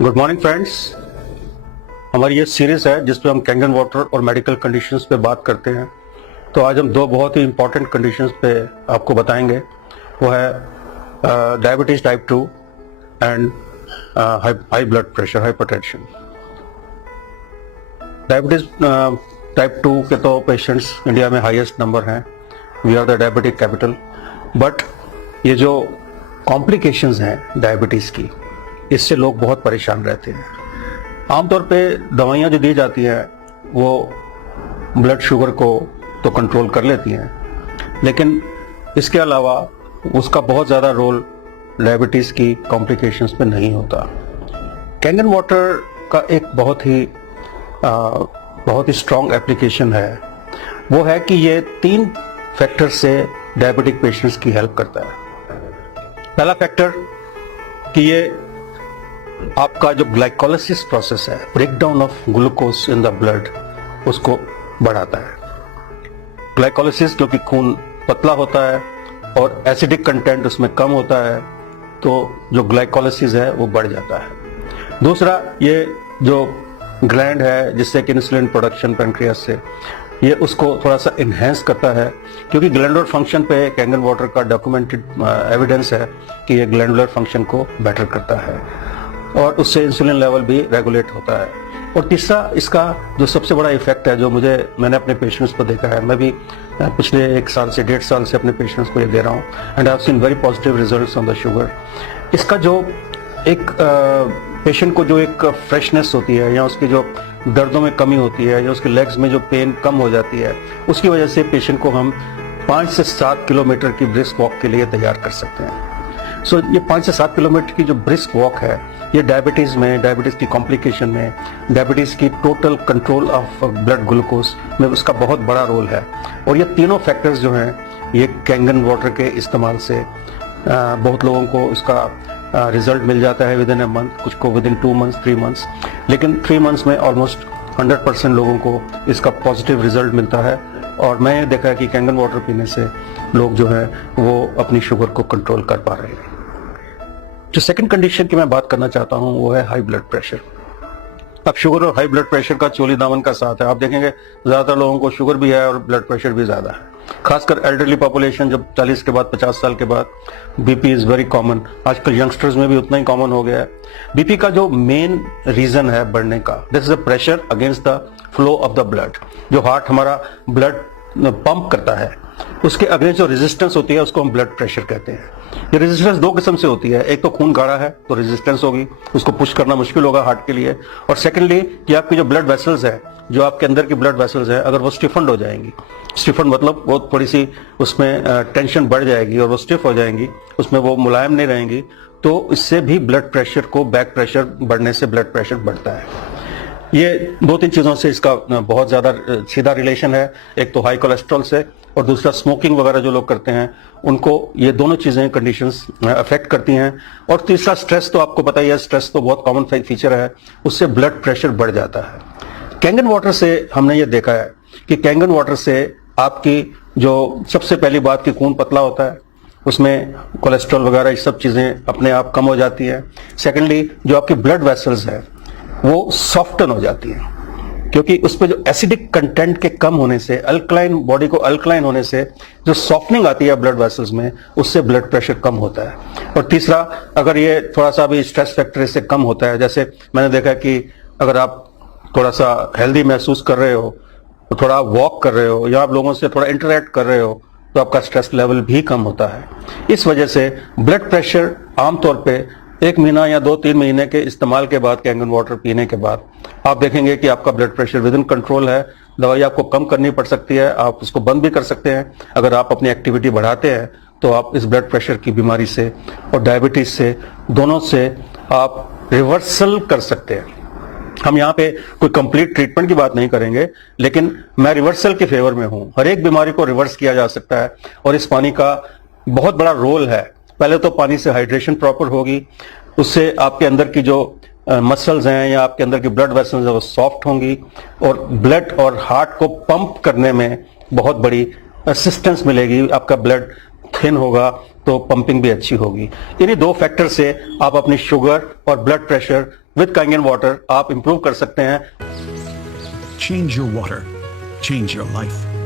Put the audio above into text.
Good morning friends. हमारी ये series है जिसपे हम कैंगन वाटर और मेडिकल कंडीशंस पे बात करते हैं। तो आज हम दो बहुत ही इंपॉर्टेंट कंडीशंस पे आपको बताएंगे। वो है diabetes type 2 and high blood pressure, hypertension. Diabetes type 2 के तो पेशेंट्स इंडिया में हाईएस्ट नंबर हैं। We are the diabetic capital. But ये जो कॉम्प्लिकेशंस हैं डायबिटीज की, इससे लोग बहुत परेशान रहते हैं। आमतौर पे दवाइयाँ जो दी जाती हैं वो ब्लड शुगर को तो कंट्रोल कर लेती हैं, लेकिन इसके अलावा उसका बहुत ज़्यादा रोल डायबिटीज़ की कॉम्प्लिकेशंस में नहीं होता। कैंगन वाटर का एक बहुत ही स्ट्रॉन्ग एप्लीकेशन है। वो है कि ये 3 फैक्टर से डायबिटिक पेशेंट्स की हेल्प करता है। पहला फैक्टर कि ये आपका जो ग्लाइकोलिसिस प्रोसेस है, breakdown of glucose in the blood, उसको बढ़ाता है। ग्लाइकोलिसिस जो कि खून पतला होता है और एसिडिक कंटेंट उसमें कम होता है, तो जो ग्लाइकोलिसिस है वो बढ़ जाता है। दूसरा, ये जो ग्लैंड है जिससे कि इंसुलिन प्रोडक्शन पैंक्रियास से, ये उसको थोड़ा सा इन्हेंस करता है, क्योंकि ग्लैंडुलर फंक्शन पे कैंगन वाटर का डॉक्यूमेंटेड एविडेंस है कि ये ग्लैंडुलर फंक्शन को बेटर करता है और उससे इंसुलिन लेवल भी रेगुलेट होता है। और तीसरा, इसका जो सबसे बड़ा इफेक्ट है, जो मैंने अपने पेशेंट्स को देखा है, मैं भी पिछले 1 साल से 1.5 साल से अपने पेशेंट्स को ये दे रहा हूँ, and I have seen very positive results on the sugar. इसका जो एक पेशेंट को जो एक फ्रेशनेस होती है, या उसकी जो दर्दों में कमी होती है, या उसके लेग्स में जो पेन कम हो जाती है, उसकी वजह से पेशेंट को हम 5 से 7 किलोमीटर की ब्रिस्क वॉक के लिए तैयार कर सकते हैं। सो ये 5 से 7 किलोमीटर की जो ब्रिस्क वॉक है, ये डायबिटीज में, डायबिटीज की कॉम्प्लिकेशन में, डायबिटीज की total control of blood glucose में उसका बहुत बड़ा रोल है। और ये तीनों फैक्टर्स जो हैं, ये कैंगन वाटर के इस्तेमाल से बहुत लोगों को इसका रिजल्ट मिल जाता है विद इन अ मंथ, कुछ को विद इन 2 मंथ्स, 3 मंथ्स, लेकिन 3 मंथ्स में ऑलमोस्ट 100% लोगों को इसका पॉजिटिव रिजल्ट मिलता है। और मैं देखा है कि कैंगन वाटर पीने से लोग जो है वो अपनी शुगर को कंट्रोल कर पा रहे हैं। जो सेकंड कंडीशन की मैं बात करना चाहता हूं वो है हाई ब्लड प्रेशर। अब शुगर और हाई ब्लड प्रेशर का चोली दामन का साथ है। आप देखेंगे ज्यादातर लोगों को शुगर भी है और ब्लड प्रेशर भी ज्यादा है, खासकर एल्डरली पॉपुलेशन, जब 40 के बाद 50 साल के बाद बीपी इज वेरी कॉमन। आजकल यंगस्टर्स में भी उतना ही कॉमन हो गया है। बीपी का जो मेन रीजन है बढ़ने का, this is a pressure against the flow of the blood. जो हार्ट हमारा ब्लड पंप करता है, उसके अगेंस्ट जो रेजिस्टेंस होती है उसको हम ब्लड प्रेशर कहते हैं। ये रेजिस्टेंस 2 किस्म से होती है। एक तो खून गाढ़ा है तो रेजिस्टेंस होगी, उसको पुश करना मुश्किल होगा हार्ट के लिए। और सेकेंडली कि आपकी जो ब्लड वेसल्स है, जो आपके अंदर की ब्लड वेसल्स है, अगर वो स्टिफन्ड हो जाएंगी, स्टिफन मतलब वो थोड़ी सी उसमें टेंशन बढ़ जाएगी और वो स्टिफ हो जाएंगी, उसमें वो मुलायम नहीं रहेंगी, तो इससे भी ब्लड प्रेशर को, बैक प्रेशर बढ़ने से ब्लड प्रेशर बढ़ता है। ये 2-3 चीजों से इसका बहुत ज्यादा सीधा रिलेशन है। एक तो हाई कोलेस्ट्रॉल से, और दूसरा स्मोकिंग वगैरह जो लोग करते हैं उनको ये दोनों चीजें, कंडीशंस अफेक्ट करती हैं। और तीसरा, स्ट्रेस तो आपको पता ही है, स्ट्रेस तो बहुत कॉमन फीचर है, उससे ब्लड प्रेशर बढ़ जाता है। कैंगन वाटर से हमने ये देखा है कि कैंगन वाटर से आपकी जो सबसे पहली बात कि खून पतला होता है, उसमें कोलेस्ट्रॉल वगैरह ये सब चीजें अपने आप कम हो जाती है। सेकेंडली, जो आपकी ब्लड वेसल्स है वो सॉफ्टन हो जाती हैं, क्योंकि उस पर जो एसिडिक कंटेंट के कम होने से, अल्कलाइन, बॉडी को अल्कलाइन होने से जो सॉफ्टनिंग आती है ब्लड वेसल्स में, उससे ब्लड प्रेशर कम होता है। और तीसरा, अगर ये थोड़ा सा भी स्ट्रेस फैक्टर इससे कम होता है, जैसे मैंने देखा कि अगर आप थोड़ा सा हेल्दी महसूस कर रहे हो, तो थोड़ा वॉक कर रहे हो, या आप लोगों से थोड़ा इंटरेक्ट कर रहे हो, तो आपका स्ट्रेस लेवल भी कम होता है। इस वजह से ब्लड प्रेशर आमतौर पे 1 महीना या 2-3 महीने के इस्तेमाल के बाद, कैंगन वाटर पीने के बाद, आप देखेंगे कि आपका blood pressure with in control है। दवाई आपको कम करनी पड़ सकती है, आप उसको बंद भी कर सकते हैं। अगर आप अपनी एक्टिविटी बढ़ाते हैं तो आप इस ब्लड प्रेशर की बीमारी से और डायबिटीज से, दोनों से आप रिवर्सल कर सकते हैं। हम यहाँ पे कोई कंप्लीट ट्रीटमेंट की बात नहीं करेंगे, लेकिन मैं रिवर्सल के फेवर में हूँ। हर एक बीमारी को रिवर्स किया जा सकता है और इस पानी का बहुत बड़ा रोल है। पहले तो पानी से हाइड्रेशन प्रॉपर होगी, उससे आपके अंदर की जो मसल्स हैं या आपके अंदर की ब्लड वेसल्स हैं वो सॉफ्ट होंगी, और ब्लड और हार्ट को पंप करने में बहुत बड़ी असिस्टेंस मिलेगी। आपका ब्लड थिन होगा तो पंपिंग भी अच्छी होगी। इन्हीं 2 फैक्टर से आप अपनी शुगर और ब्लड प्रेशर विद कांगेन वाटर आप इंप्रूव कर सकते हैं। Change your water. Change your life.